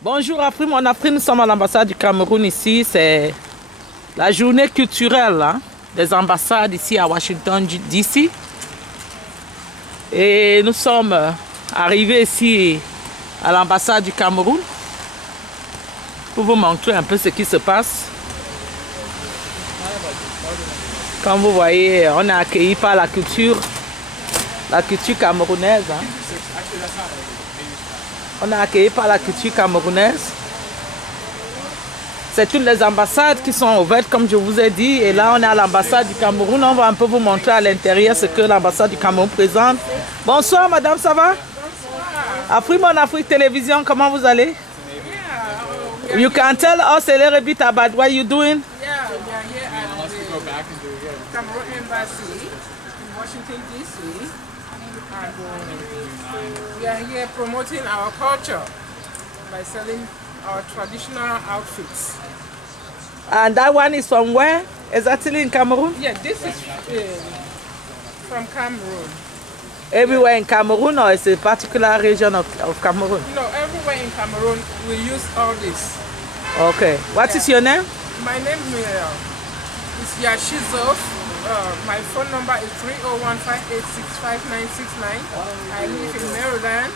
Bonjour Afrique, mon Afrique, nous sommes à l'ambassade du Cameroun ici. C'est la journée culturelle des ambassades ici à Washington DC. Et nous sommes arrivés ici à l'ambassade du Cameroun pour vous montrer un peu ce qui se passe. Comme vous voyez, on est accueillis par la culture camerounaise. On est accueillis par la culture camerounaise. C'est toutes les ambassades qui sont ouvertes, comme je vous ai dit. Et là, on est à l'ambassade du Cameroun. On va un peu vous montrer à l'intérieur ce que l'ambassade du Cameroun présente. Bonsoir, madame, ça va? Afrique, mon Afrique Télévision, comment vous allez? You can tell us a little bit about what you're doing? Yeah, we are here at the Cameroon Embassy in Washington, D.C. And we are here promoting our culture by selling our traditional outfits. And that one is from where? Exactly in Cameroon? Yeah, this is from Cameroon. Everywhere in Cameroon, or is it a particular region of Cameroon? No, everywhere in Cameroon we use all this. Okay. What is your name? My name is Yashizov. My phone number is 301-586-5969. I live in Maryland.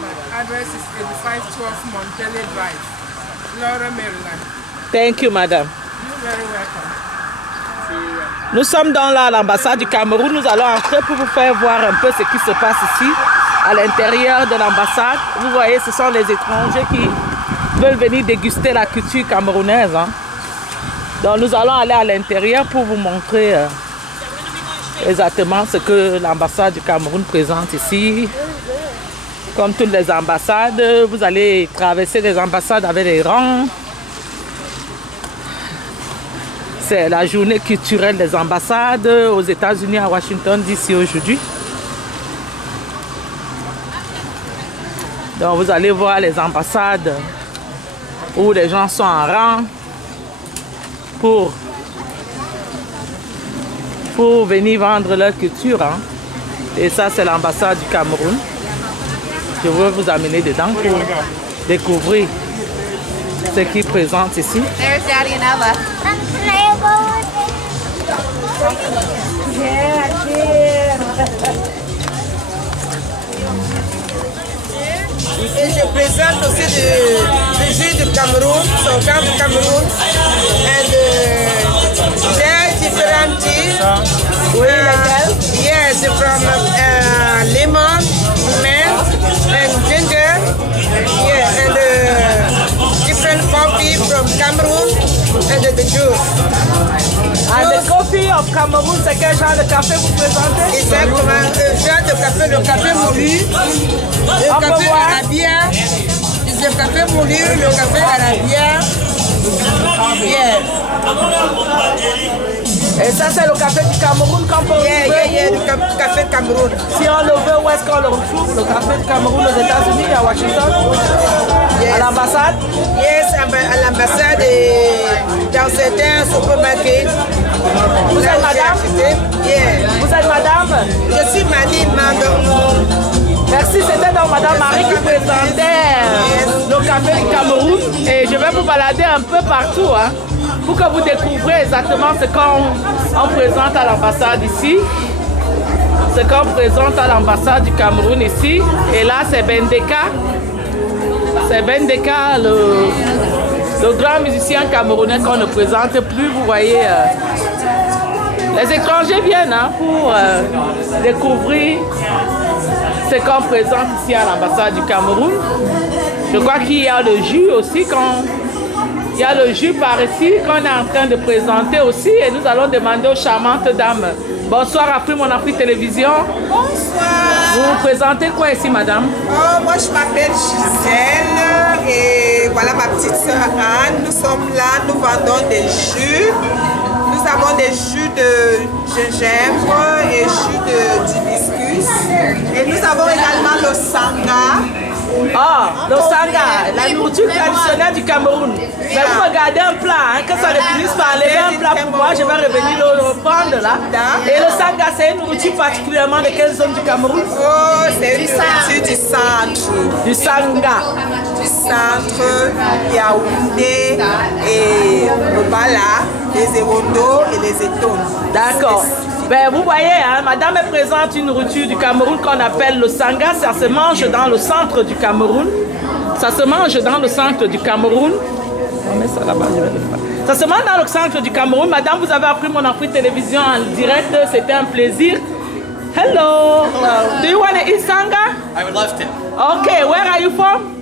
My address is 8512 Montpelier Drive, Laura, Maryland. Thank you, madam. You're very welcome. Nous sommes dans l'ambassade du Cameroun. Nous allons entrer pour vous faire voir un peu ce qui se passe ici, à l'intérieur de l'ambassade. Vous voyez, ce sont les étrangers qui veulent venir déguster la culture camerounaise. Donc nous allons aller à l'intérieur pour vous montrer exactement ce que l'ambassade du Cameroun présente ici. Comme toutes les ambassades, vous allez traverser les ambassades avec des rangs. C'est la journée culturelle des ambassades aux États-Unis à Washington DC aujourd'hui. Donc vous allez voir les ambassades où les gens sont en rang pour venir vendre leur culture. Et ça, c'est l'ambassade du Cameroun. Je veux vous amener dedans pour découvrir ce qu'ils présentent ici. Et je présente aussi le jus du Cameroun, son camp du Cameroun. And there are different teas. Yes, from lemon, mint, and ginger. Yeah, and different coffee from Cameroon and the juice. And the coffee of Cameroon, c'est quel genre de café vous présentez? Exactement, le café moulu, le café arabien, le café moulu, le café arabien. Yeah. Et ça, c'est le café du Cameroun qu'on peut retrouver? Le café Cameroun. Si on le veut, où est-ce qu'on le retrouve? Le café du Cameroun aux États-Unis, à Washington? Yes. À l'ambassade? Yes, à l'ambassade et dans certains supermarchés. Vous êtes madame? Yeah. Vous êtes madame? Je suis madame. Merci, c'était donc madame Marie qui présentait le café du Cameroun. Et je vais vous balader un peu partout pour que vous découvriez exactement ce qu'on présente à l'ambassade ici. Ce qu'on présente à l'ambassade du Cameroun ici. Et là, c'est Bendeka. C'est Bendeka, le grand musicien camerounais qu'on ne présente plus. Vous voyez, les étrangers viennent pour découvrir ce qu'on présente ici à l'ambassade du Cameroun. Je crois qu'il y a le jus aussi, il y a le jus par ici qu'on est en train de présenter aussi. Et nous allons demander aux charmantes dames. Bonsoir Afrique, mon Afrique Télévision. Bonsoir. Vous vous présentez quoi ici, madame? Moi, je m'appelle Gisèle et voilà ma petite sœur Anne. Nous sommes là, nous vendons des jus. Nous avons des jus de gingembre et jus d'hibiscus. Et nous avons également le sanga. Ah, le sanga, la nourriture traditionnelle du Cameroun. Mais vous regardez un plat, que ça ne finisse par lever un plat pour moi, je vais revenir le reprendre là. Et le sanga, c'est une nourriture particulièrement de quelle zone du Cameroun? Oh, c'est une nourriture du centre. Du Sanga. Du centre, Yaoundé et le Bala, les Erondo et les Étones. D'accord. Ben, vous voyez, hein, madame elle présente une nourriture du Cameroun qu'on appelle le Sanga. Ça se mange dans le centre du Cameroun. Ça se mange dans le centre du Cameroun. Ça se mange dans le centre du Cameroun. Madame, vous avez appris mon Afrique Télévision en direct. C'était un plaisir. Hello. Do you want to eat Sanga? I would love to. Okay, where are you from?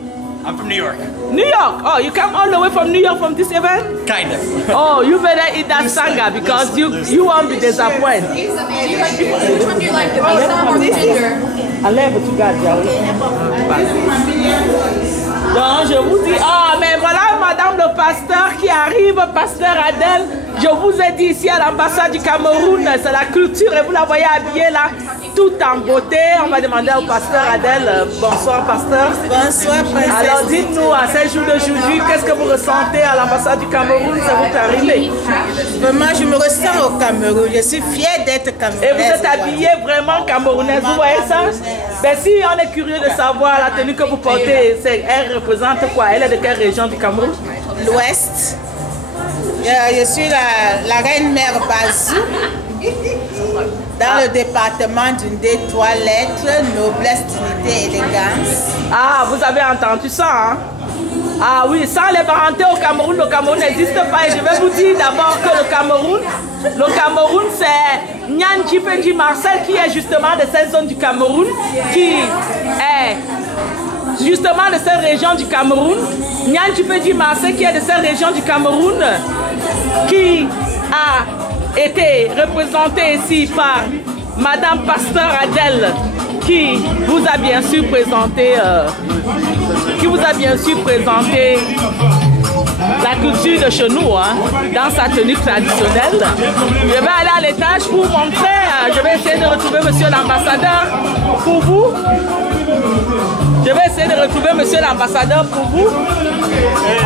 I'm from New York. New York. Oh, you come all the way from New York from this event? Kind of. Oh, you better eat that Sanga because you won't be disappointed. Which one do you like the most or tender? Enlève tout gars, donc je vous dis, ah mais voilà madame le pasteur qui arrive, pasteur Adèle. Je vous ai dit ici à l'ambassade du Cameroun, c'est la culture et vous la voyez habillée là, tout en beauté. On va demander au pasteur Adèle, bonsoir pasteur. Bonsoir princesse. Alors dites-nous à ces jours d'aujourd'hui, qu'est-ce que vous ressentez à l'ambassade du Cameroun, ça vous fait arriver? Vraiment, je me ressens au Cameroun, je suis fière d'être camerounaise. Et vous êtes habillée vraiment camerounaise, vous voyez ça? Ben si on est curieux de savoir la tenue que vous portez, elle représente quoi? Elle est de quelle région du Cameroun? L'Ouest. Je suis la reine-mère Bazou, dans le département d'une des 3 lettres, noblesse, dignité, élégance. Ah, vous avez entendu ça, hein? Ah oui, sans les parentés au Cameroun, le Cameroun n'existe pas. Et je vais vous dire d'abord que le Cameroun c'est Nyan Djifendi Marcel qui est justement de cette zone du Cameroun, qui est justement de cette région du Cameroun. Nyan Djifendi Marcel qui est de cette région du Cameroun, qui a été représentée ici par Madame Pasteur Adèle, qui vous a bien sûr présenté la culture de chez nous, hein, dans sa tenue traditionnelle. Je vais aller à l'étage pour vous montrer. Je vais essayer de retrouver monsieur l'ambassadeur pour vous. Je vais essayer de retrouver monsieur l'ambassadeur pour vous.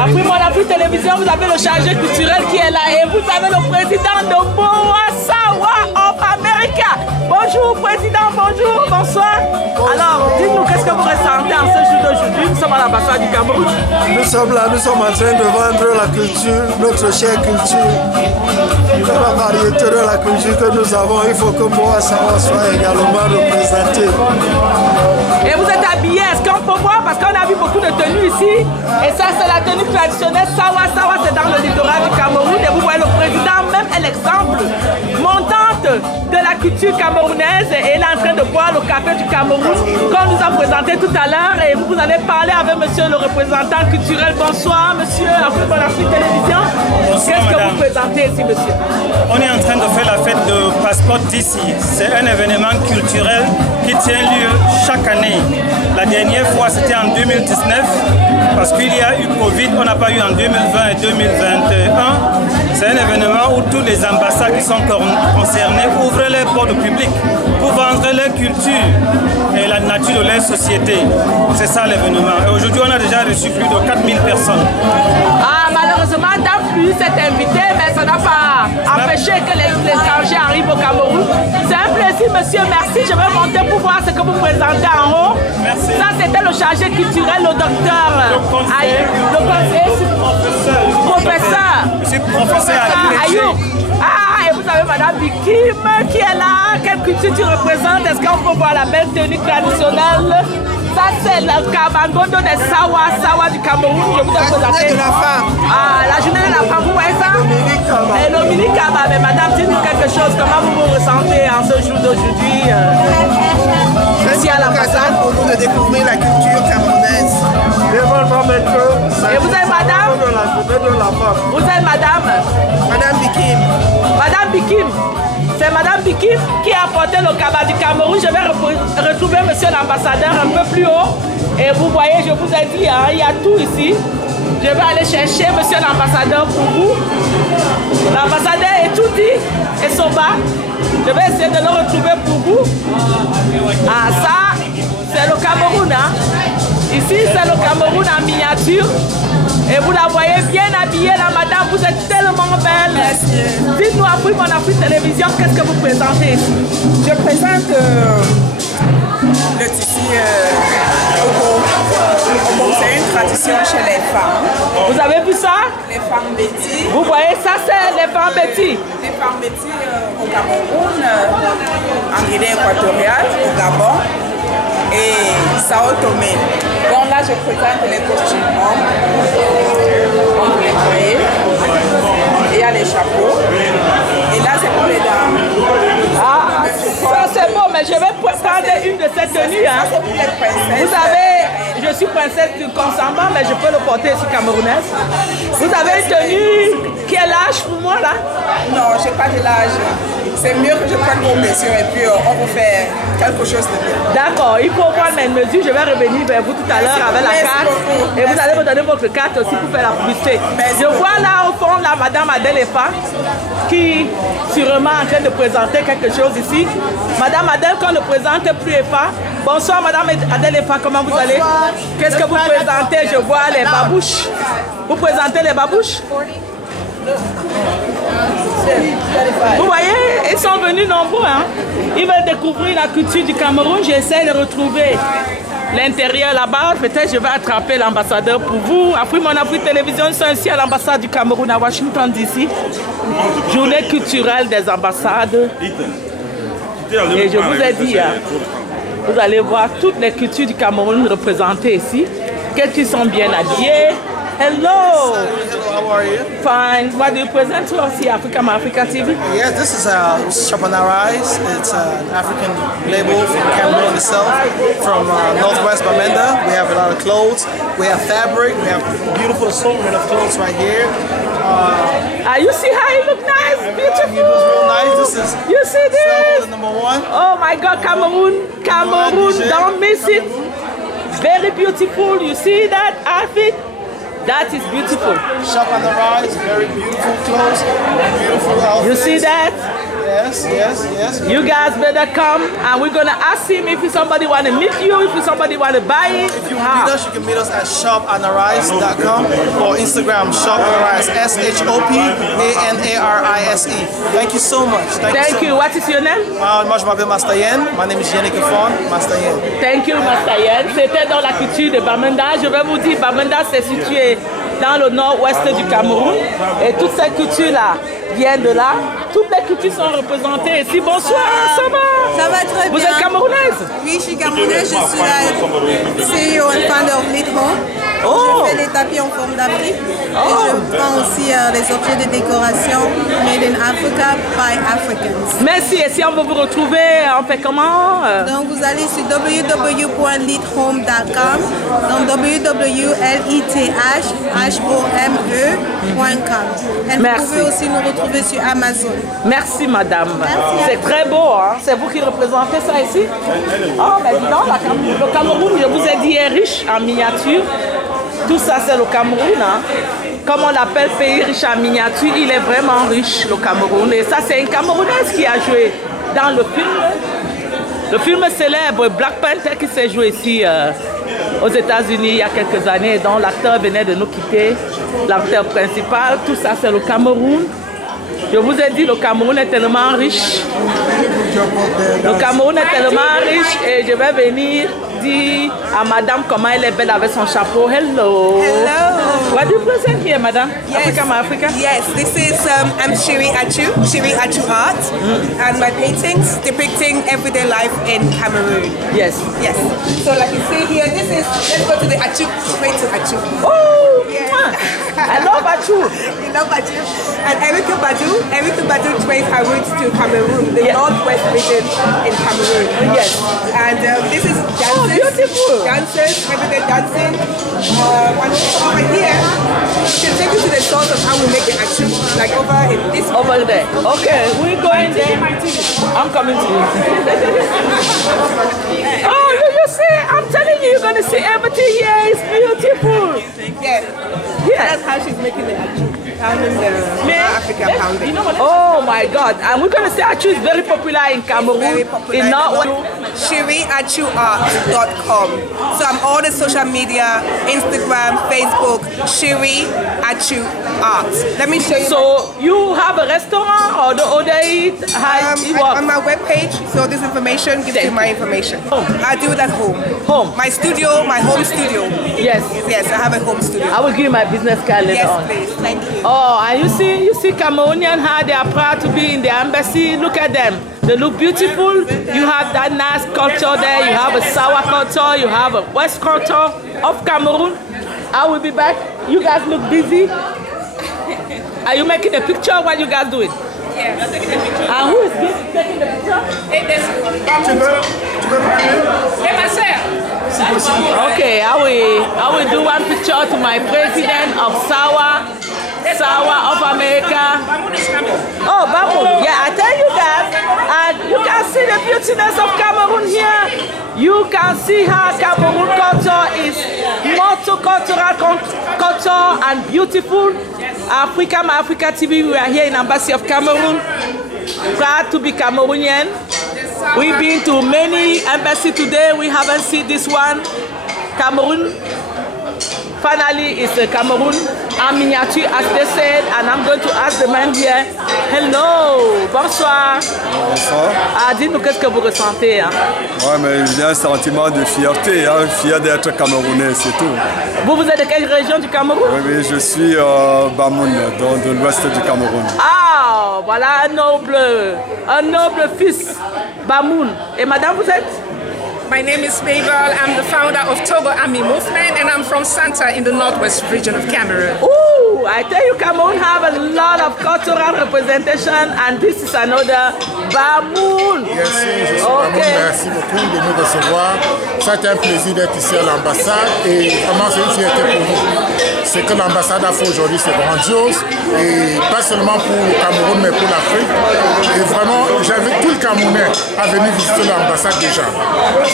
Après mon Afrique Télévision, vous avez le chargé culturel qui est là et vous avez le président de Boa Sawa of America. Bonjour président, bonjour, bonsoir. Alors, dites-nous qu'est-ce que vous ressentez en ce jour d'aujourd'hui? Nous sommes à l'ambassade du Cameroun. Nous sommes là, nous sommes en train de vendre la culture, notre chère culture. La variété de la culture que nous avons, il faut que Boa Sawa soit également représenté. Et vous êtes habillés, est-ce qu'on peut voir? Parce qu'on a vu beaucoup de tenues ici. Et ça, c'est la tenue traditionnelle. Sawa Sawa, c'est dans le littoral du Cameroun. Et vous voyez le président, même est l'exemple montante de la culture camerounaise. Et il est en train de boire le café du Cameroun, qu'on nous a présenté tout à l'heure. Et vous allez parler avec monsieur le représentant culturel. Bonsoir, monsieur, après mon Afrique Télévision. Qu'est-ce que vous présentez ici, monsieur? On est en train de faire la fête de Passeport d'ici. C'est un événement culturel qui tient lieu chaque année. La dernière fois, c'était en 2019, parce qu'il y a eu Covid, on n'a pas eu en 2020 et 2021. C'est un événement où tous les ambassades qui sont concernés ouvrent les portes au public pour vendre leur culture et la nature de leur société. C'est ça l'événement. Et aujourd'hui, on a déjà reçu plus de 4000 personnes. Ah, malheureusement, Daflu s'est invité, mais ça n'a pas empêché que les étrangers arrivent au Cameroun. C'est un plaisir, monsieur. Merci. Je vais monter pour voir ce que vous présentez en haut. Merci. Ça, c'était le chargé culturel, le docteur. Le professeur. Monsieur professeur Ayoub. Ah, et vous avez madame Bikim qui est là. Quelle culture tu représentes? Est-ce qu'on peut voir la belle tenue traditionnelle? Ça, c'est le Kabangondo des Sawa du Cameroun. Je vous ai présenté. La journée de la femme. Ah, la journée de la femme, vous voyez ça? Et Dominique Kaba. Mais madame, dites-nous quelque chose. Comment vous vous ressentez en ce jour d'aujourd'hui ici à l'ambassade? Pour nous de découvrir la culture camerounaise. Et vous êtes madame? Vous êtes madame? Madame Bikim. Madame Bikim. C'est Madame Bikim qui a apporté le Kaba du Cameroun. Je vais retrouver monsieur l'ambassadeur un peu plus haut. Et vous voyez, je vous ai dit, hein, il y a tout ici. Je vais aller chercher monsieur l'ambassadeur pour vous. L'ambassadeur est tout dit et son bas. Je vais essayer de le retrouver pour vous. Ah, ça, c'est le Cameroun. Hein. Ici, c'est le Cameroun en miniature. Et vous la voyez bien habillée, là, madame. Vous êtes tellement belle. Dites-nous, après mon Afrique Télévision, qu'est-ce que vous présentez ici? Je présente le tissu Togo. compétition chez les femmes. Vous avez vu ça? Les femmes Betty. Vous voyez, ça c'est les femmes Betty. Les femmes Betty au Cameroun, en Guinée équatoriale, au Gabon et Sao Tomé. Donc là, je présente les costumes hommes. On peut les créer. Il y a les chapeaux. Et là, c'est pour les dames. Ah, ça c'est beau, mais je vais prendre une de ces tenues. Hein. Ça, c'est pour les princesses. Vous savez, je suis princesse du Consamba, mais je peux le porter aussi camerounaise. Vous avez une tenue qui est large pour moi là? Non, je n'ai pas de l'âge. C'est mieux que je prenne vos mesures et puis on va faire quelque chose de bien. D'accord, il faut prendre mes mesures. Je vais revenir vers vous tout à l'heure avec la carte. Et vous allez me donner votre carte aussi pour faire la publicité. Je vois là au fond la Madame Adèle Efa qui sûrement en train de présenter quelque chose ici. Madame Adèle, qu'on ne présente plus Efa. Bonsoir Madame Adèle Efa, comment vous allez? Qu'est-ce que vous présentez? Je vois les babouches. Vous présentez les babouches? Vous voyez, ils sont venus nombreux. Hein? Ils veulent découvrir la culture du Cameroun. J'essaie de retrouver l'intérieur là-bas. Peut-être je vais attraper l'ambassadeur pour vous. Afrique Mon Afrique Télévision, nous sommes ici à l'ambassade du Cameroun à Washington DC. Journée culturelle des ambassades. Et je vous ai dit, hein, vous allez voir toutes les cultures du Cameroun représentées ici. Quelques sont bien habillés. Hello. How are you? Fine. What do you present to us here, Africa TV? Yes, this is Shop on Our Eyes. It's an African label from Cameroon itself, from Northwest Bamenda. We have a lot of clothes. We have fabric. We have beautiful assortment of clothes right here. You see how it look nice? Beautiful. It was real nice. This is you see this? #1. Oh my God, Cameroon, don't miss it. Very beautiful. You see that outfit? That is beautiful. Shop on the Rise, very beautiful clothes, beautiful outfits. You see that? Yes, yes, yes. You guys better come and we're gonna ask him if somebody wanna meet you, if somebody wanna buy it. If you meet us, you can meet us at shopandarise.com or Instagram shopandarise, SHOPANARISE. Thank you so much. Thank you. What is your name? Moi, je m'appelle Mastayen. My name is Yannick Afon, Mastayen. Thank you, Mastayen. C'était dans la culture de Bamenda. Je vais vous dire, Bamenda c'est situé dans le nord-ouest du Cameroun. Et toutes ces cultures-là viennent de là. Toutes les cultures sont représentées ici. Bonsoir, ça va? Ça va très bien. Vous êtes camerounaise? Oui, je suis camerounaise. Je suis la CEO and founder of Lead Home. Oh. Je fais des tapis en forme d'abri. Et je vends aussi les objets de décoration made in Africa by Africans. Merci. Et si on veut vous retrouver, on fait comment? Donc vous allez sur www.leadhome.com, donc www.leadhome.com. Et vous pouvez aussi nous retrouver sur Amazon. Merci madame. C'est très beau, hein? C'est vous qui représentez ça ici? Oh, mais dis donc, le Cameroun, je vous ai dit, est riche en miniature. Tout ça, c'est le Cameroun. Hein? Comme on l'appelle pays riche en miniature, il est vraiment riche, le Cameroun. Et ça, c'est une Camerounaise qui a joué dans le film. Le film célèbre Black Panther qui s'est joué ici aux États-Unis il y a quelques années, dont l'acteur venait de nous quitter, l'acteur principal. Tout ça, c'est le Cameroun. Je vous ai dit, le Cameroun est tellement riche. Le Cameroun est tellement riche et je vais venir dire à madame comment elle est belle avec son chapeau. Hello. Hello. What do you present here, madam? Yes. Africa? Yes, this is I'm Shiri Achu art, and my paintings depicting everyday life in Cameroon. Yes. Yes. So like you see here, this is, let's go to the Achu, straight to Achu. Oh, yeah. I love Achu. You love Achu. And Erika Badu traced her roots to Cameroon, the northwest region in Cameroon. Yes. And this is dances. Oh, beautiful. Dances, everyday dancing. And over here, we can take you to the source of how we make the Achu, like over in this. Over there. Okay, we're going there. I'm coming to you. Oh, you see, I'm telling you, you're going to see everything here. It's beautiful. Yeah. Yeah. That's how she's making the Achu. pounding the African pounding. You know what? Oh my God! And we're gonna say Achu is very popular in Cameroon. Very popular in North. ShiriAchuArt.com. So I'm all the social media, Instagram, Facebook, Shiri Achu Art. Let me show you. So you have a restaurant or the order it? On my webpage, so this information gives you my information. I do it at home. Home. My studio, my home studio. Yes. Yes, I have a home studio. I will give you my business card later on. Yes, please. Thank you. Oh, and you see Cameroonian how they are proud to be in the embassy. Look at them. They look beautiful. You have that nice culture there. You have a Sawa culture. You have a West culture of Cameroon. I will be back. You guys look busy. Are you making a picture? What you guys doing? Yeah, I'm taking a picture. And who is taking the picture? Okay, I will do one picture to my president of Sawa of America. Oh, Bamoun. Yeah, I tell you guys, you can see the beautiness of Cameroon here. You can see how Cameroon culture is multicultural culture and beautiful. Africa TV, we are here in Embassy of Cameroon. Proud to be Cameroonian. We've been to many embassies today. We haven't seen this one. Cameroon. Finally, it's Cameroon en miniature, as they said, and I'm going to ask the man here. Hello, bonsoir. Bonsoir. Dites-nous qu'est-ce que vous ressentez. Hein? Ouais, mais il y a un sentiment de fierté, hein, fier d'être Camerounais, c'est tout. Vous êtes de quelle région du Cameroun? Oui, je suis Bamoun, de l'ouest du Cameroun. Ah, voilà un noble fils, Bamoun. Et madame, vous êtes? My name is Mabel. I'm the founder of Togo Army Movement, and I'm from Santa in the northwest region of Cameroon. Ooh, I tell you, Cameroon have a lot of cultural representation, and this is another Bamoun. Merci, je suis Bamoun. Merci beaucoup de nous recevoir. C'est un plaisir d'être ici à l'ambassade et vraiment c'est une fierté pour nous. Ce que l'ambassade a fait aujourd'hui, c'est grandiose, et pas seulement pour le Cameroun, mais pour l'Afrique. Et vraiment, j'invite tout le Camerounais à venir visiter l'ambassade déjà.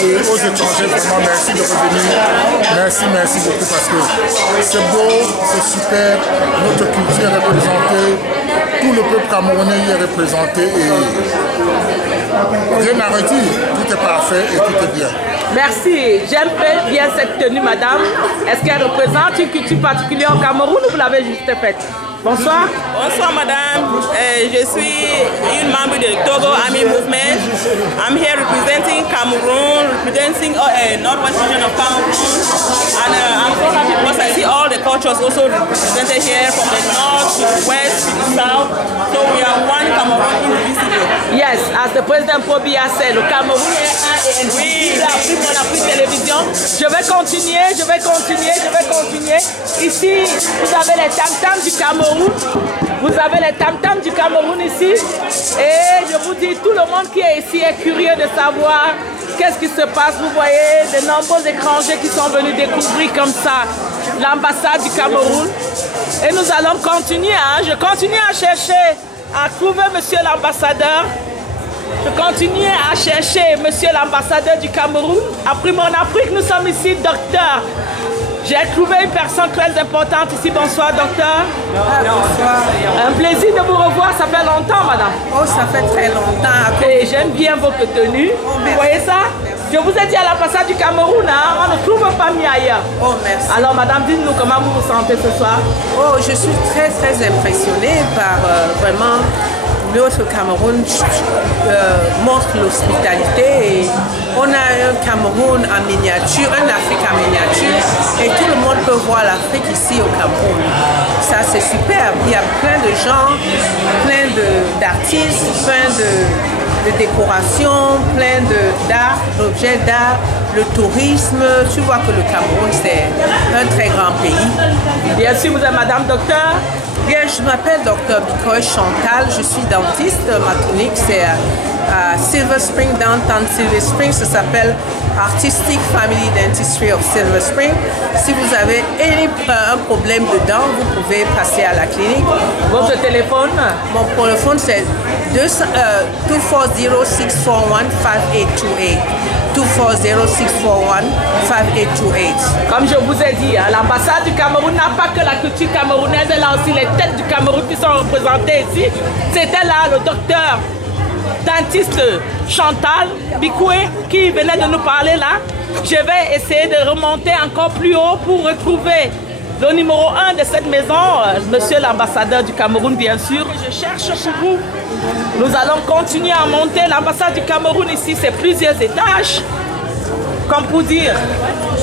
Et aux étrangers, vraiment, merci de revenir. Merci beaucoup parce que c'est beau, c'est super. Notre culture est représentée, tout le peuple camerounais y est représenté et rien à redire. Tout est parfait et tout est bien. Merci. J'aime bien cette tenue, madame. Est-ce qu'elle représente une culture particulière au Cameroun ou vous l'avez juste faite? Bonsoir. Bonsoir madame, je suis une membre de Togo Army Movement. I'm here representing Cameroon, representing Northwest region of Cameroon. And I'm so happy because I see all the cultures also represented here from the north to the west to the south. So we are one Cameroon indivisible. Yes, as the President Pobi a said, le Cameroun est un et indivisible. Après mon appui télévision, je vais continuer. Ici, vous avez les tam-tams du Cameroun. Vous avez les tam-tams du Cameroun ici. Et je vous dis, tout le monde qui est ici est curieux de savoir qu'est-ce qui se passe. Vous voyez de nombreux étrangers qui sont venus découvrir comme ça l'ambassade du Cameroun. Et nous allons continuer. Je continue à chercher, à trouver monsieur l'ambassadeur. Je continue à chercher monsieur l'ambassadeur du Cameroun. Après mon Afrique, nous sommes ici, docteur. J'ai trouvé une personne très importante ici. Bonsoir, docteur. Bonsoir. Un plaisir de vous revoir. Ça fait longtemps, madame. Oh, ça fait très longtemps. Et j'aime bien votre tenue. Vous voyez ça? Je vous ai dit à l'ambassade du Cameroun, on ne trouve pas mieux ailleurs. Oh, merci. Alors, madame, dites-nous comment vous vous sentez ce soir. Oh, je suis très impressionnée par vraiment notre Cameroun montre l'hospitalité. Et on a un Cameroun en miniature, un Afrique en miniature, et tout le monde peut voir l'Afrique ici au Cameroun. Ça, c'est superbe. Il y a plein de gens, plein d'artistes, plein de décorations, plein d'art, d'objets d'art, le tourisme. Tu vois que le Cameroun, c'est un très grand pays. Bien sûr, vous êtes madame docteur. Bien, je m'appelle Dr Bikoy Chantal, je suis dentiste. Ma clinique, c'est à Silver Spring, downtown Silver Spring. Ça s'appelle Artistic Family Dentistry of Silver Spring. Si vous avez un problème de dents, vous pouvez passer à la clinique. Votre téléphone? Mon téléphone, c'est 240-641-5828. Comme je vous ai dit, l'ambassade du Cameroun n'a pas que la culture camerounaise, elle a aussi les têtes du Cameroun qui sont représentées ici. C'était là le docteur dentiste Chantal Bikoué qui venait de nous parler là. Je vais essayer de remonter encore plus haut pour retrouver le numéro 1 de cette maison, monsieur l'ambassadeur du Cameroun bien sûr. Je cherche pour vous. Nous allons continuer à monter. L'ambassade du Cameroun ici, c'est plusieurs étages. Comme pour dire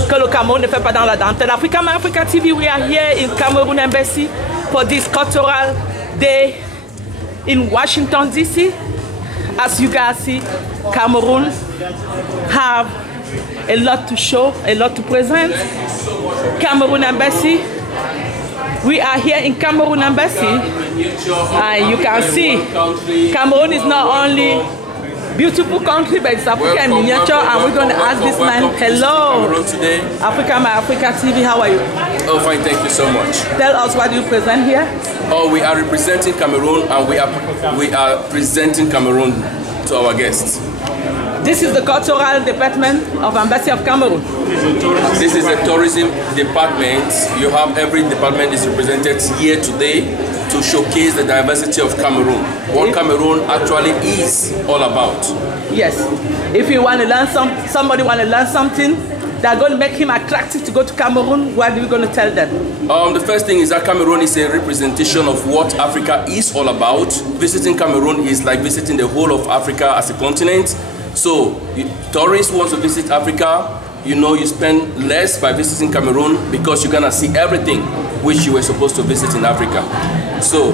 que le Cameroun ne fait pas dans la dentelle. Africa TV, we are here in Cameroon Embassy for this cultural day in Washington DC. As you guys see, Cameroon have a lot to show, a lot to present. Cameroon Embassy. We are here in Cameroon Embassy. And you can see, Cameroon is not only beautiful country, but it's Africa in miniature. And we're going to ask this man, hello. Africa TV, how are you? Oh, fine, thank you so much. Tell us what you present here. Oh, we are representing Cameroon, and we are presenting Cameroon to our guests. This is the cultural department of Embassy of Cameroon. This is the tourism department. You have every department is represented here today to showcase the diversity of Cameroon. What Cameroon actually is all about. Yes. If you want to learn somebody want to learn something, they're going to make him attractive to go to Cameroon. What are we going to tell them? The first thing is that Cameroon is a representation of what Africa is all about. Visiting Cameroon is like visiting the whole of Africa as a continent. So, tourists want to visit Africa, you know you spend less by visiting Cameroon because you're gonna see everything which you were supposed to visit in Africa. So,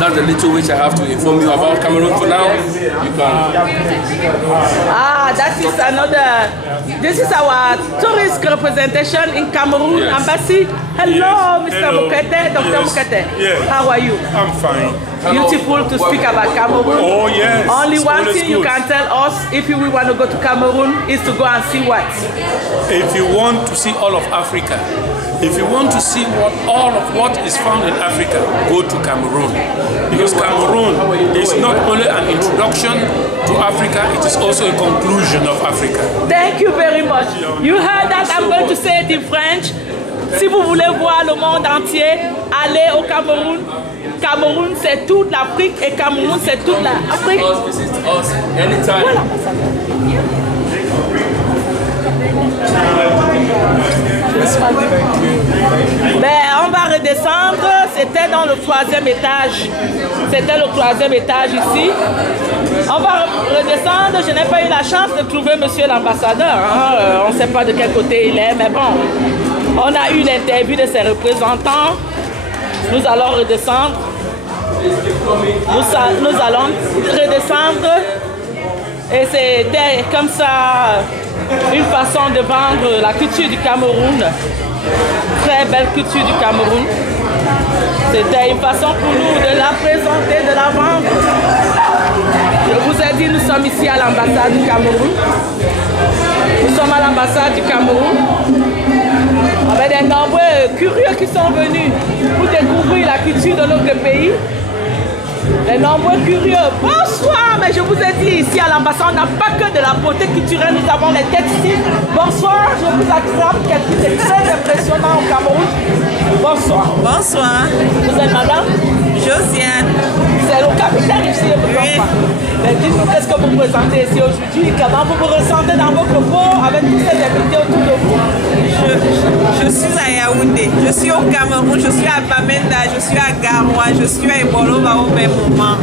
that's the little which I have to inform you about Cameroon for now. You can. That is another. This is our tourist representation in Cameroon Embassy. Hello, Mr. Mukete, Dr. Mukete. Yes. How are you? I'm fine. Beautiful to speak about Cameroon. Oh yes. Only one thing you good. can tell us if we want to go to Cameroon is to go and see what? If you want to see all of Africa, if you want to see all of what is found in Africa, go to Cameroon. Because Cameroon is not only an introduction to Africa, it is also a conclusion of Africa. Thank you very much. You heard that? I'm going to say it in French. Si vous voulez voir le monde entier, allez au Cameroun. Cameroun, c'est toute l'Afrique et Cameroun, c'est toute l'Afrique. Voilà. Ben, on va redescendre. C'était dans le 3e étage. C'était le 3e étage ici. On va redescendre. Je n'ai pas eu la chance de trouver monsieur l'ambassadeur. On ne sait pas de quel côté il est, mais bon. On a eu l'interview de ses représentants. Nous allons redescendre. Nous allons redescendre. Et c'était comme ça une façon de vendre la culture du Cameroun. Très belle culture du Cameroun. C'était une façon pour nous de la présenter, de la vendre. Je vous ai dit, nous sommes ici à l'ambassade du Cameroun. Nous sommes à l'ambassade du Cameroun. Avec des nombreux curieux qui sont venus pour découvrir la culture de notre pays. Les nombreux curieux. Bonsoir, mais je vous ai dit, ici à l'ambassade, on n'a pas que de la beauté culturelle, nous avons les têtes ici. Bonsoir, je vous attrape quelque chose de très impressionnant au Cameroun. Bonsoir. Bonsoir. Vous êtes madame? Josiane. C'est le capitaine ici, oui. Mais dites-nous, qu'est-ce que vous présentez ici aujourd'hui? Comment vous vous ressentez dans votre peau avec tous ces invités autour de vous? Je suis à Yaoundé, je suis au Cameroun, je suis à Bamenda, je suis à Garoua, je suis à Eboloba au même moment.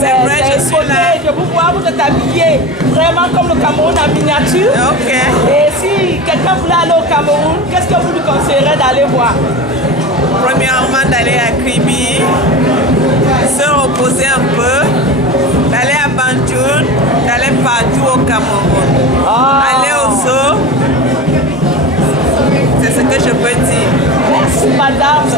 C'est vrai, je suis là. Je vous vois, vous êtes habillé vraiment comme le Cameroun en miniature. Ok. Et si quelqu'un voulait aller au Cameroun, qu'est-ce que vous lui conseillerez d'aller voir? Premièrement, d'aller à Kribi, se reposer un peu, d'aller à Banjul, d'aller partout au Cameroun. Aller au zoo. C'est ce que je peux dire. Merci madame.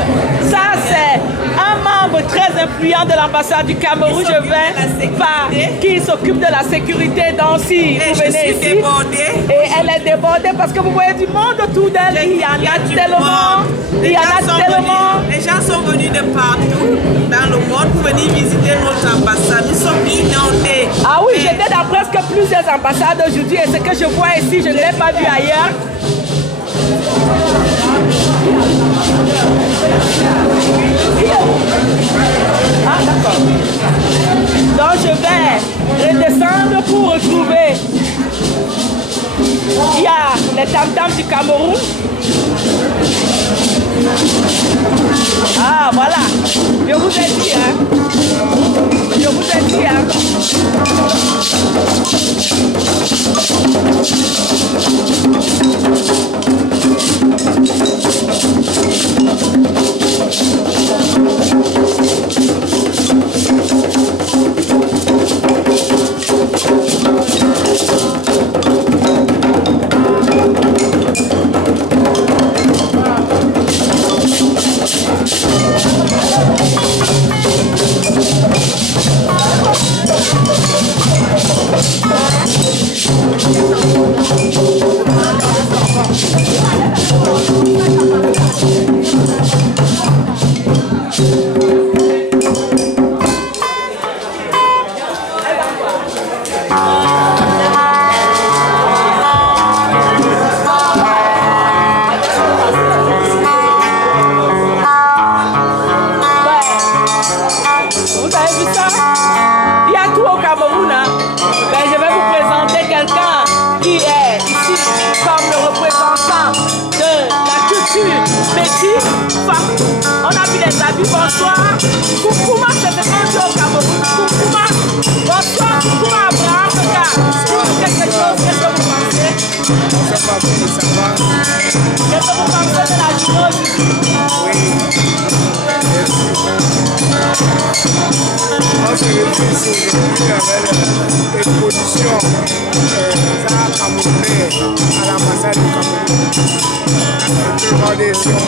Ça c'est un membre membre très influent de l'ambassade du Cameroun. Je vais par qui s'occupe de la sécurité. Donc si vous venez ici, et elle est débordée parce que vous voyez du monde autour d'elle. Il y en a tellement. Il y en a tellement. Les gens sont venus de partout dans le monde pour venir visiter notre ambassade. Nous sommes inondés. Ah oui, j'étais dans presque plusieurs ambassades aujourd'hui et ce que je vois ici, je ne l'ai pas vu ailleurs. Ah d'accord. Donc je vais redescendre pour retrouver. Il y a les tam-tams du Cameroun. Ah voilà. Je vous ai dit hein. Je vous ai dit hein. On a vu les habits, bonsoir. Koukouma, c'est ce qu'on dit au Cameroun. Koukouma, bonsoir, Koukouma Abraham, quelque chose, qu'est-ce que vous pensez? Qu'est-ce que vous pensez de la journée aujourd'hui? On se réfléchit aujourd'hui avec l'exposition des arts camerounais à l'ambassade du Cameroun. Demandez si on peut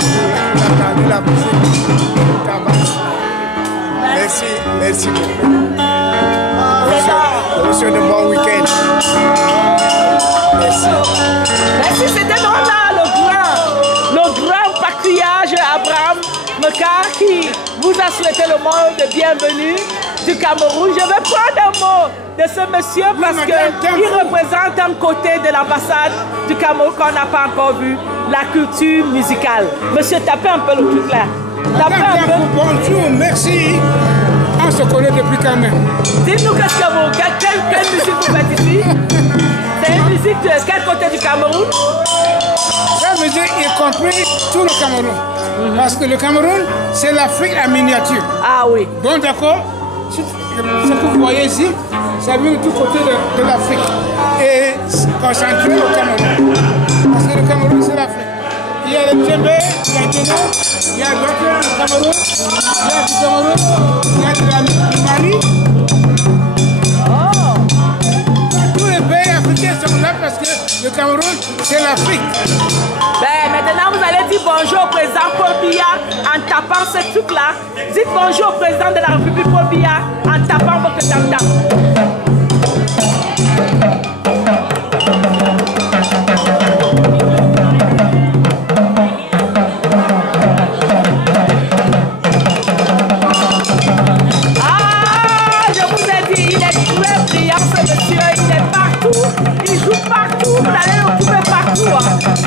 entendre la musique tabac. Merci, merci beaucoup. On vous souhaite un bon week-end. Merci. Merci, c'était donc là le grand patriarche Abraham Mekar qui vous a souhaité le mot de bienvenue du Cameroun. Je vais prendre un mot de ce monsieur parce qu'il représente un côté de l'ambassade du Cameroun qu'on n'a pas encore vu, la culture musicale. Monsieur, tapez un peu le truc là. Tapez un peu. Bonjour, merci. On se connaît depuis quand même. Dites-nous quelle musique vous faites ici? C'est une musique de quel côté du Cameroun? Cette musique y compris tout le Cameroun. Parce que le Cameroun, c'est l'Afrique en miniature. Ah oui. Bon, d'accord. Ce que vous voyez ici, ça vient de tous côtés de l'Afrique. Et concentré au Cameroun. Parce que le Cameroun, c'est l'Afrique. Il y a le Djembé, il y a le Guinée, il y a d'autres Cameroun, il y a du Cameroun, il y a du Mali. Tous les pays africains sont là parce que le Cameroun, c'est l'Afrique. Ben, maintenant, vous allez dire bonjour au président Paul Biya en tapant ce truc-là. Dites bonjour au président de la République Paul Biya en tapant votre tam-tam.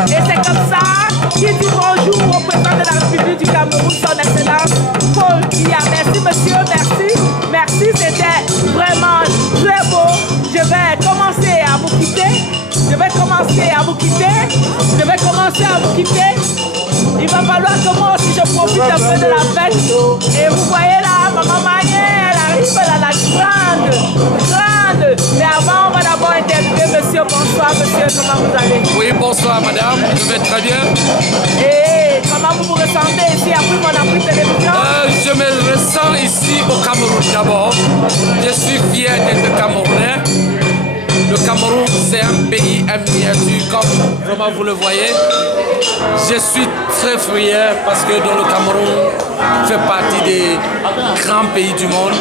Et c'est comme ça qu'il dit bonjour au président de la République du Cameroun, son excellence Paul Biya. Merci monsieur, merci. Merci, c'était vraiment très beau. Je vais commencer à vous quitter. Il va falloir que moi aussi je profite un peu de la fête. Et vous voyez là, maman Maïe, elle arrive là, la grande. Mais avant, on va d'abord interviewer monsieur. Bonsoir monsieur, comment vous allez? Oui, bonsoir madame, je vais très bien. Et comment vous vous ressentez ici après mon Afrique Télévision? Je me ressens ici au Cameroun d'abord. Je suis fier d'être Camerounais. Le Cameroun, c'est un pays en miniature, comme vraiment vous le voyez. Je suis très fier parce que dans le Cameroun fait partie des grands pays du monde.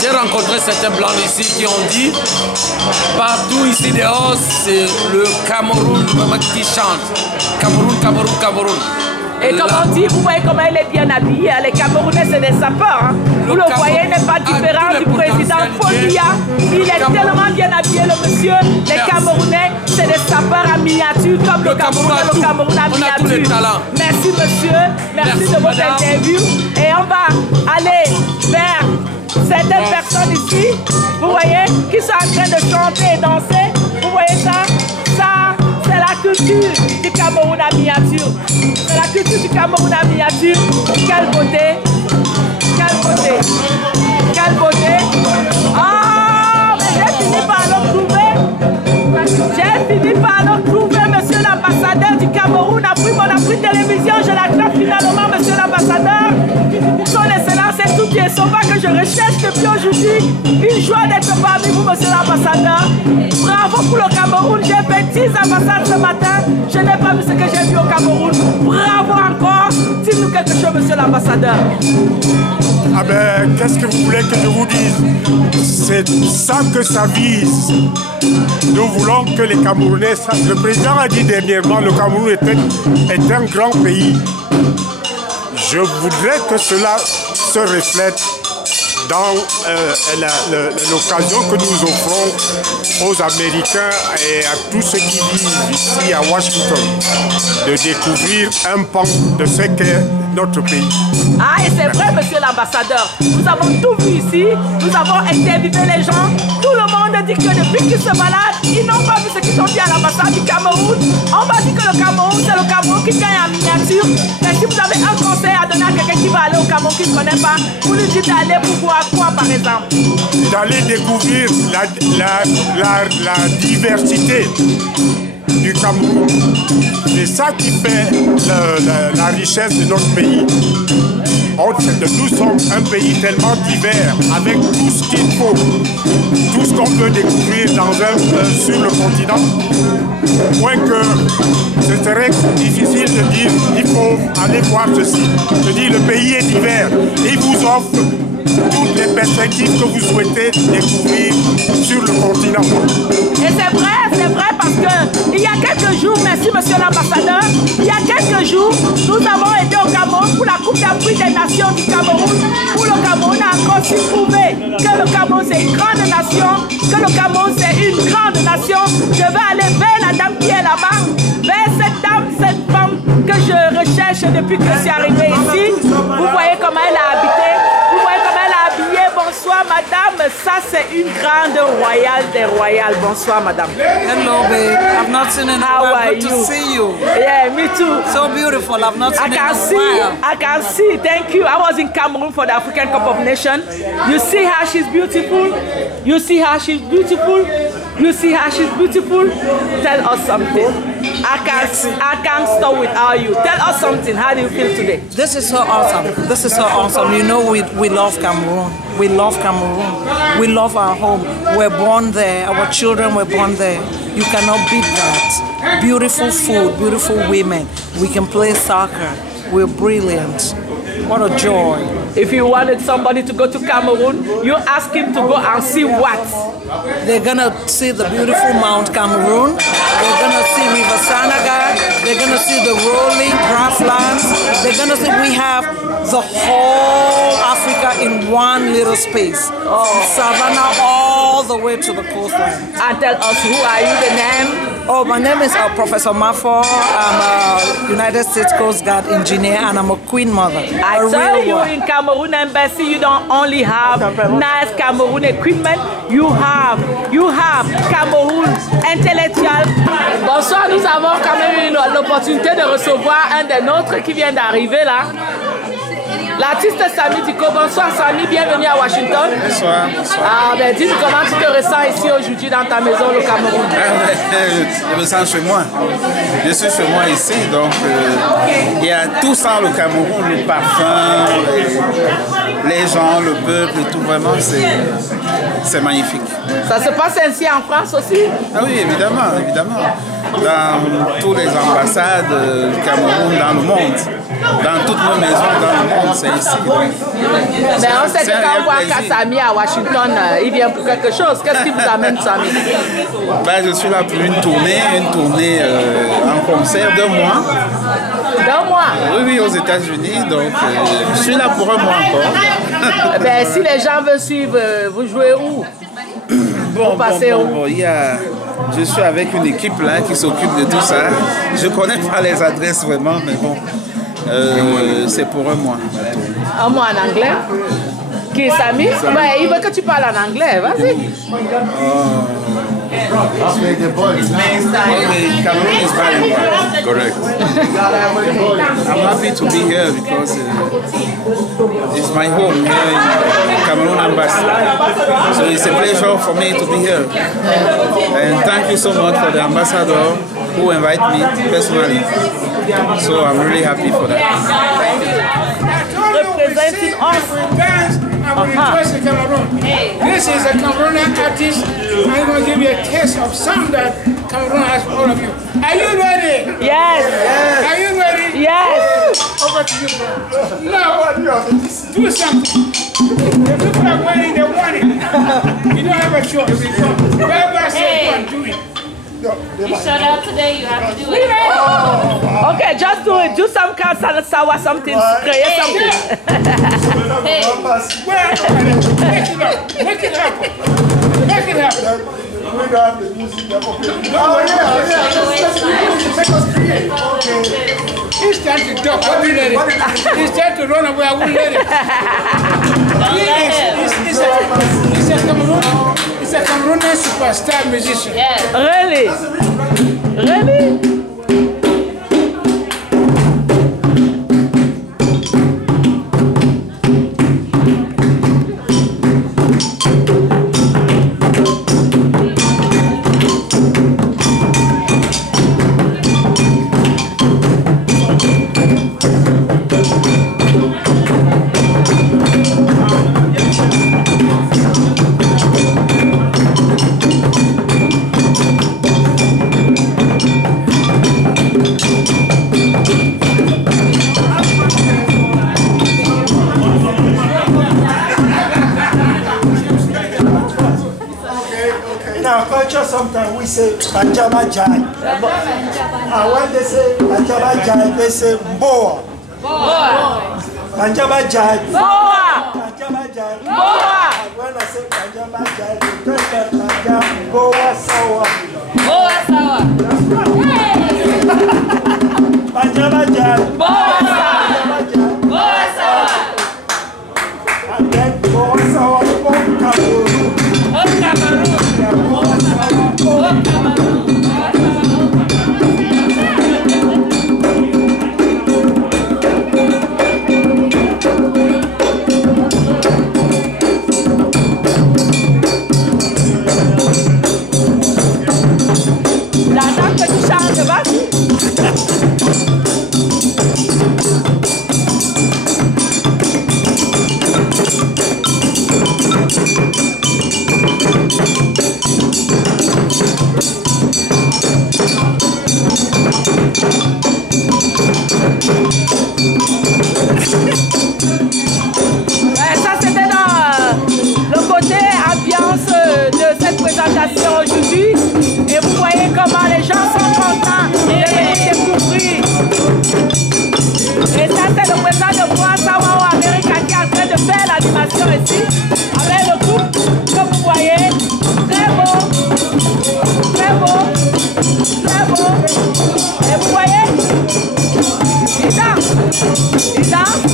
J'ai rencontré certains blancs ici qui ont dit partout ici dehors, c'est le Cameroun vraiment qui chante. Cameroun, Cameroun, Cameroun. Et comme on dit, vous voyez comment il est bien habillé. Les Camerounais, c'est des sapeurs. Hein. Vous le voyez, il n'est pas différent du président Folia. Il est tellement bien habillé, le monsieur. Les Camerounais, c'est des sapeurs en miniature, comme le Cameroun en miniature. Merci, monsieur. Merci de votre interview. Et on va aller vers certaines personnes ici, vous voyez, qui sont en train de chanter et danser. Vous voyez ça? Ça, c'est la culture du Cameroun en miniature. C'est la culture du Cameroun en miniature. Quelle beauté! Quelle beauté! Quelle beauté! Ah, mais j'ai fini par le trouver. J'ai fini par le trouver, monsieur l'ambassadeur du Cameroun. Après mon appui télévision, je l'attrape finalement, monsieur l'ambassadeur. Son excellence est tout qui est sauveur que je recherche depuis aujourd'hui. Une joie d'être parmi vous, monsieur l'ambassadeur. Bravo pour le Cameroun. J'ai fait 10 ambassades ce matin. Je n'ai pas vu ce que j'ai vu au Cameroun. Bravo encore. Dites-nous quelque chose, monsieur l'ambassadeur. Ah ben, qu'est-ce que vous voulez que je vous dise? C'est ça que ça vise. Nous voulons que les Camerounais... Le président a dit dernièrement, le Cameroun est un grand pays. Je voudrais que cela se reflète dans l'occasion que nous offrons aux Américains et à tous ceux qui vivent ici à Washington de découvrir un pan de ce qu'est notre pays. Ah, et c'est vrai, monsieur l'ambassadeur. Nous avons tout vu ici. Nous avons interviewé les gens. Tout le monde dit que depuis qu'ils se baladent, ils n'ont pas vu ce qu'ils ont dit à l'ambassade du Cameroun. On m'a dit que le Cameroun, c'est le Cameroun qui gagne en miniature. Mais si vous avez un conseil à donner à quelqu'un qui va aller au Cameroun qui ne connaît pas, vous lui dites d'aller pour voir quoi, par exemple? D'aller découvrir la diversité du Cameroun. C'est ça qui fait la richesse de notre pays. Nous sommes un pays tellement divers, avec tout ce qu'il faut, tout ce qu'on peut découvrir sur le continent, au point que ce serait difficile de dire il faut aller voir ceci. Je dis le pays est divers et il vous offre toutes les perspectives que vous souhaitez découvrir sur le continent. Et c'est vrai parce que il y a quelques jours, merci monsieur l'ambassadeur, il y a quelques jours, nous avons été au Cameroun pour la Coupe d'Afrique des Nations du Cameroun, où le Cameroun a encore su prouver que le Cameroun c'est une grande nation, que le Cameroun c'est une grande nation. Je vais aller vers la dame qui est là-bas, vers cette dame, cette femme que je recherche depuis que je suis arrivée ici. Vous voyez comment elle a habité. Vous voyez comment elle a habillé. Bonsoir madame, ça c'est une grande royale des royales. Bonsoir madame. Hello babe, I've not seen you in a while. Good to see you. Yeah, me too. So beautiful, I've not seen you in a while. I can see, thank you. I was in Cameroon for the African Cup of Nations. You see how she's beautiful? You see how she's beautiful? You see how she's beautiful? Tell us something. I can't stop without you. Tell us something. How do you feel today? This is so awesome. This is so awesome. You know, we love Cameroon. We love Cameroon. We love our home. We're born there. Our children were born there. You cannot beat that. Beautiful food, beautiful women. We can play soccer. We're brilliant. What a joy. If you wanted somebody to go to Cameroon, you ask him to go and see what? They're gonna see the beautiful Mount Cameroon. They're gonna see River Sanaga. They're gonna see the rolling grasslands. They're gonna see we have the whole Africa in one little space. From Savannah all the way to the coastline. And tell us, who are you, the name? Oh, my name is Professor Mafo. I'm a United States Coast Guard engineer and I'm a queen mother. I tell you, in Cameroon Embassy, you don't only have nice Cameroon equipment, you have Cameroun intellectual. Bonsoir, nous avons quand même eu l'opportunité de recevoir un des nôtres qui vient d'arriver là. L'artiste Samy Diko. Bonsoir Samy, bienvenue à Washington. Bonsoir. Ah, ben dis-nous comment tu te ressens ici aujourd'hui dans ta maison au Cameroun. Je me sens chez moi. Je suis chez moi ici, donc il y a tout ça au Cameroun, le parfum, les gens, le peuple, tout vraiment, c'est magnifique. Ça se passe ainsi en France aussi? Ah oui, évidemment, évidemment. Dans toutes les ambassades du Cameroun, dans le monde. Dans toutes nos maisons, dans le monde, c'est ici. Ben, on sait que quand on voit Kassami à Washington, il vient pour quelque chose. Qu'est-ce qui vous amène, Samy? Ben, je suis là pour une tournée en concert d'1 mois. D'1 mois? Oui, aux États-Unis, donc je suis là pour 1 mois encore. Ben, si les gens veulent suivre, vous jouez où? Je suis avec une équipe là qui s'occupe de tout ça. Je ne connais pas les adresses vraiment, mais bon, c'est pour 1 mois. 1 mois en anglais? Qui est Samy? Ouais, il veut que tu parles en anglais, vas-y. Cameroon is bilingual. Correct. I'm happy to be here because it's my home here in Cameroon Embassy. So it's a pleasure for me to be here. And thank you so much for the ambassador who invited me personally. So I'm really happy for that. Representing us. This is a Cameroonian artist. I'm going to give you a taste of sound that Cameroon has for all of you. Are you ready? Yes. Are you ready? Yes. Over to you, bro. Now, do something. The people are waiting, they want it. You don't have a choice. Wherever say do it. You showed up today, you have to do it. Oh. Okay, just do it. Do some kind of sour something. Create something. Hey. Make it up. Make it happen. Make it happen. He's trying to duck. I won't let it. He's trying to run away. I won't let it. He's a Cameroonian superstar musician. Yes. Really? Really? Sometimes we say Panjama Jai. And when they say Panjama Jai, they say Boa. Boa. Panjama Jai. Boa. Panjama Jai. Boa. And when I say Panjama Jai, they don't say Panjama Boa Sawa. Boa Sawa. Panjama Jai. Boa Sawa. Boa Sawa. And then Boa Sawa from Cameroon. Oh, Cameroon. La dame que tu chantes, vas-y. Ça c'était dans le côté ambiance de cette présentation aujourd'hui et vous voyez comment les gens sont contents de venir découvrir. Et ça c'est le président de Boa Sawa America qui est en train de faire l'animation ici avec le groupe que vous voyez. Très beau, très beau, très beau. Et vous voyez, il danse, il danse.